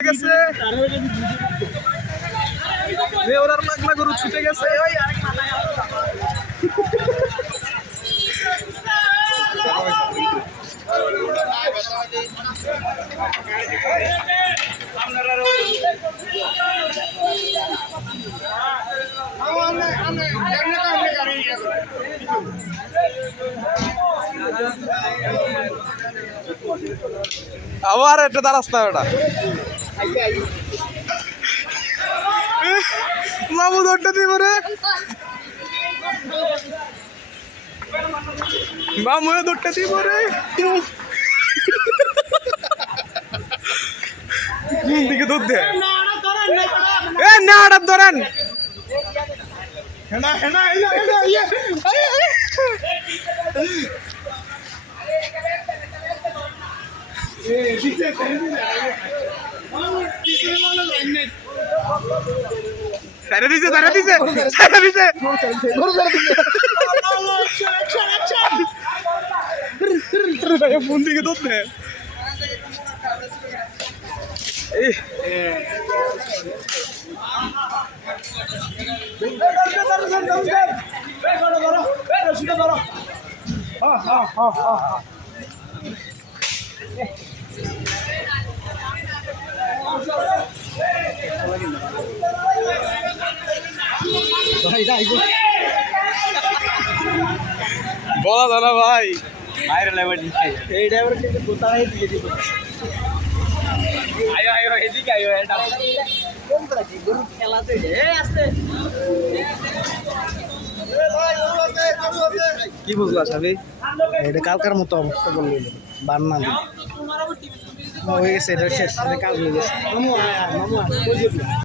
গেছে ওরার পাগলা গরু ছুটে গেছে আবার এটা দাঁড়াস না ওটা মামু দৌড়টা দিব রে মামু দৌড়টা দিব রে কোন দিকে দৌড় দে এ না আড়াপ ধরেন হেনা হেনা তারা দিছে ফোন দিকে ধরতে বলা দাদা ভাই এই ড্রাইভার কিন্তু কোথায় দিয়ে দিব আয়ো এদিকে আয়ো এটা কোন করা কি গরু খেলাতে আসতে কি বুঝলা সাবি এটা কালকার মতো অবস্থা বললি বান্না হয়ে গেছে এটা শেষ কাজ হয়ে গেছে মামু